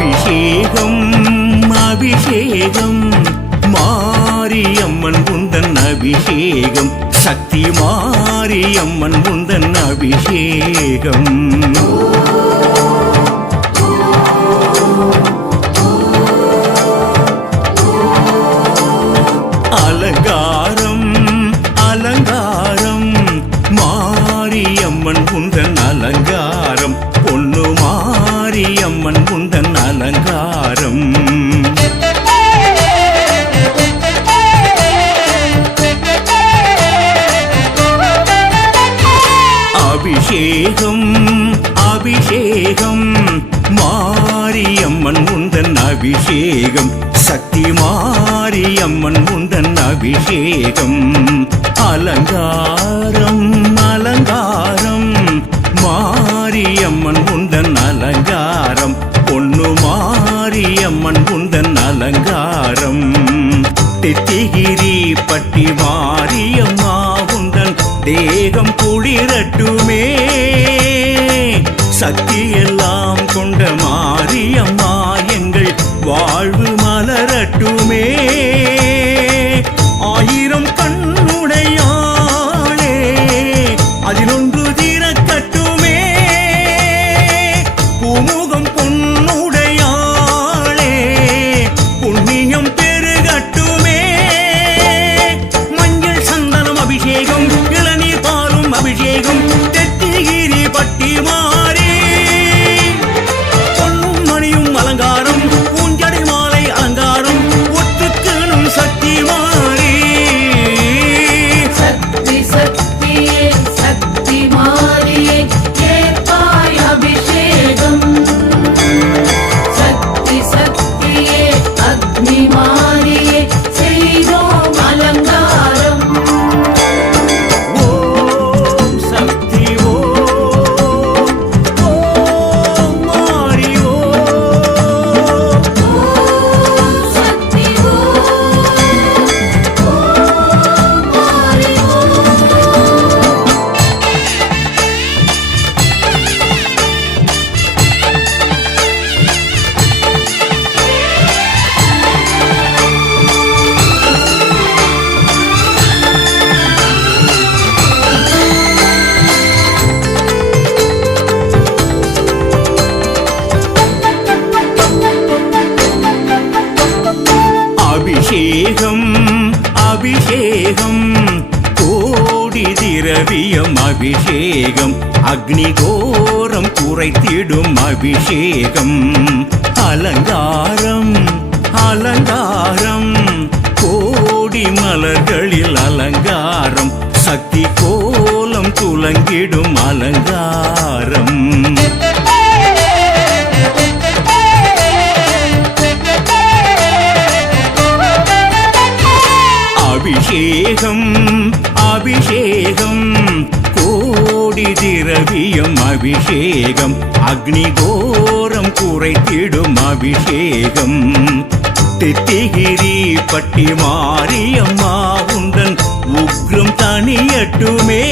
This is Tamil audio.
அபிஷேகம் அபிஷேகம். மாரியம்மன் உந்தன் அபிஷேகம். சக்தி மாரியம்மன் உந்தன் அபிஷேகம். அலங்காரம் அலங்காரம். மாரியம்மன் உந்தன் அலங்காரம். பொண்ணு மாரியம்மன் அபிஷேகம் அபிஷேகம். மாரியம்மன் உந்தன் அபிஷேகம் சக்தி மாரியம்மன் உந்தன் அபிஷேகம். அலங்காரம் அலங்காரம். மாரியம்மன் உந்தன் அலங்காரம். பொண்ணு மாரியம்மன் உந்தன் அலங்காரம். சக்தி எல்லாம் அபிஷேகம் அபிஷேகம். கோடி திரவியம் அபிஷேகம். அக்னிகோரம் குறைத்திடும் அபிஷேகம். அலங்காரம் அலங்காரம். கோடி மலர்களில் அலங்காரம். சக்தி கோலம் துலங்கிடும் அலங்காரம். அபிஷேகம் அபிஷேகம். கோடி திரவியம் அபிஷேகம். அக்னிகோரம் குறைத்திடும் அபிஷேகம். தித்திகிரி பட்டி மாரியம்மா உந்தன் உக்ரம் தனியட்டுமே.